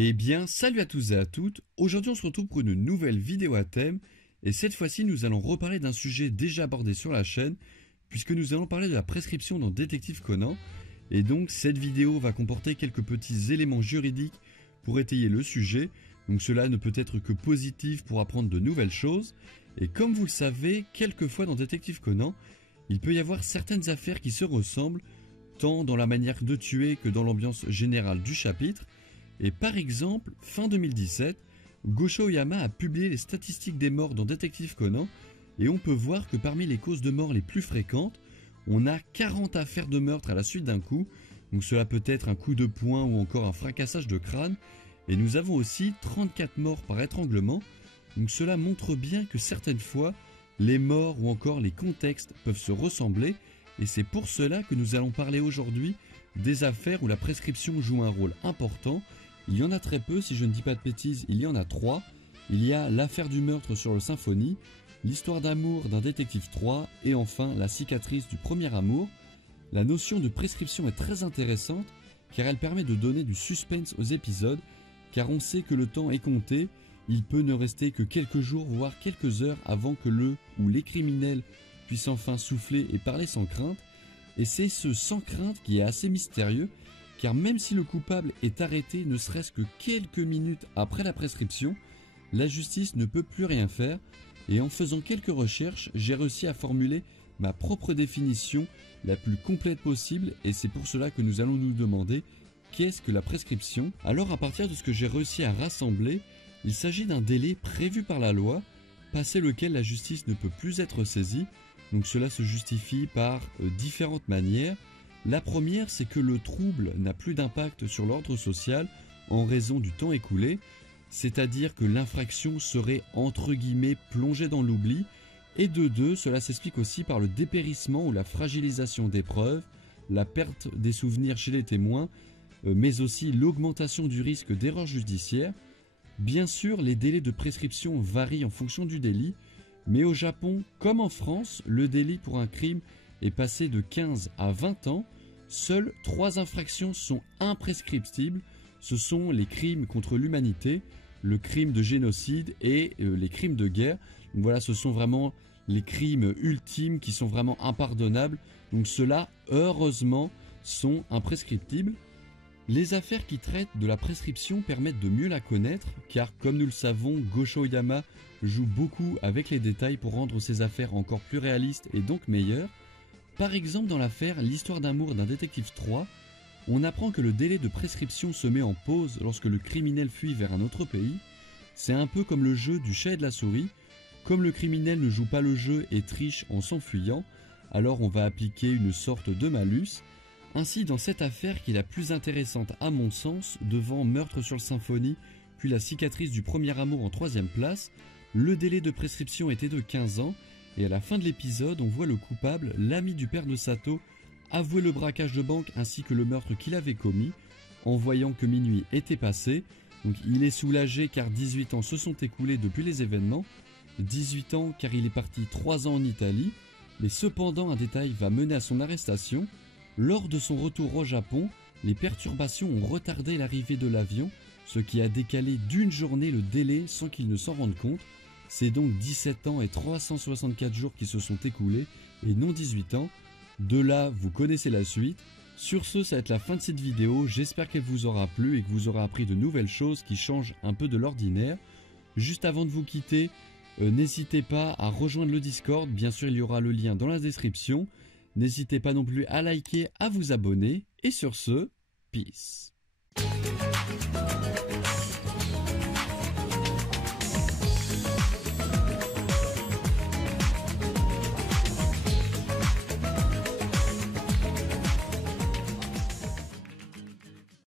Eh bien, salut à tous et à toutes. Aujourd'hui, on se retrouve pour une nouvelle vidéo à thème. Et cette fois-ci, nous allons reparler d'un sujet déjà abordé sur la chaîne, puisque nous allons parler de la prescription dans Détective Conan. Et donc, cette vidéo va comporter quelques petits éléments juridiques pour étayer le sujet. Donc cela ne peut être que positif pour apprendre de nouvelles choses. Et comme vous le savez, quelquefois dans Détective Conan, il peut y avoir certaines affaires qui se ressemblent, tant dans la manière de tuer que dans l'ambiance générale du chapitre. Et par exemple, fin 2017, Gosho Oyama a publié les statistiques des morts dans Détective Conan, et on peut voir que parmi les causes de mort les plus fréquentes, on a 40 affaires de meurtre à la suite d'un coup, donc cela peut être un coup de poing ou encore un fracassage de crâne, et nous avons aussi 34 morts par étranglement, donc cela montre bien que certaines fois, les morts ou encore les contextes peuvent se ressembler, et c'est pour cela que nous allons parler aujourd'hui des affaires où la prescription joue un rôle important. Il y en a très peu, si je ne dis pas de bêtises, il y en a 3. Il y a l'affaire du meurtre sur le Symphonie, l'histoire d'amour d'un détective 3 et enfin la cicatrice du premier amour. La notion de prescription est très intéressante car elle permet de donner du suspense aux épisodes, car on sait que le temps est compté, il peut ne rester que quelques jours voire quelques heures avant que le ou les criminels puissent enfin souffler et parler sans crainte. Et c'est ce sans crainte qui est assez mystérieux, car même si le coupable est arrêté ne serait-ce que quelques minutes après la prescription, la justice ne peut plus rien faire, et en faisant quelques recherches, j'ai réussi à formuler ma propre définition la plus complète possible, et c'est pour cela que nous allons nous demander qu'est-ce que la prescription. Alors à partir de ce que j'ai réussi à rassembler, il s'agit d'un délai prévu par la loi, passé lequel la justice ne peut plus être saisie, donc cela se justifie par différentes manières. La première, c'est que le trouble n'a plus d'impact sur l'ordre social en raison du temps écoulé, c'est-à-dire que l'infraction serait entre guillemets plongée dans l'oubli, et de deux, cela s'explique aussi par le dépérissement ou la fragilisation des preuves, la perte des souvenirs chez les témoins, mais aussi l'augmentation du risque d'erreur judiciaire. Bien sûr, les délais de prescription varient en fonction du délit, mais au Japon, comme en France, le délit pour un crime est passé de 15 à 20 ans. Seules 3 infractions sont imprescriptibles. Ce sont les crimes contre l'humanité, le crime de génocide et les crimes de guerre. Donc voilà, ce sont vraiment les crimes ultimes qui sont vraiment impardonnables. Donc ceux-là, heureusement, sont imprescriptibles. Les affaires qui traitent de la prescription permettent de mieux la connaître, car comme nous le savons, Gosho Oyama joue beaucoup avec les détails pour rendre ses affaires encore plus réalistes et donc meilleures. Par exemple, dans l'affaire L'histoire d'amour d'un détective 3, on apprend que le délai de prescription se met en pause lorsque le criminel fuit vers un autre pays. C'est un peu comme le jeu du chat et de la souris. Comme le criminel ne joue pas le jeu et triche en s'enfuyant, alors on va appliquer une sorte de malus. Ainsi, dans cette affaire qui est la plus intéressante à mon sens, devant Meurtre sur le Symphonie, puis la cicatrice du premier amour en 3e place, le délai de prescription était de 15 ans, et à la fin de l'épisode, on voit le coupable, l'ami du père de Sato, avouer le braquage de banque ainsi que le meurtre qu'il avait commis, en voyant que minuit était passé. Donc il est soulagé car 18 ans se sont écoulés depuis les événements, 18 ans car il est parti 3 ans en Italie, mais cependant un détail va mener à son arrestation. Lors de son retour au Japon, les perturbations ont retardé l'arrivée de l'avion, ce qui a décalé d'une journée le délai sans qu'il ne s'en rende compte. C'est donc 17 ans et 364 jours qui se sont écoulés et non 18 ans. De là, vous connaissez la suite. Sur ce, ça va être la fin de cette vidéo. J'espère qu'elle vous aura plu et que vous aurez appris de nouvelles choses qui changent un peu de l'ordinaire. Juste avant de vous quitter, n'hésitez pas à rejoindre le Discord. Bien sûr, il y aura le lien dans la description. N'hésitez pas non plus à liker, à vous abonner. Et sur ce, peace.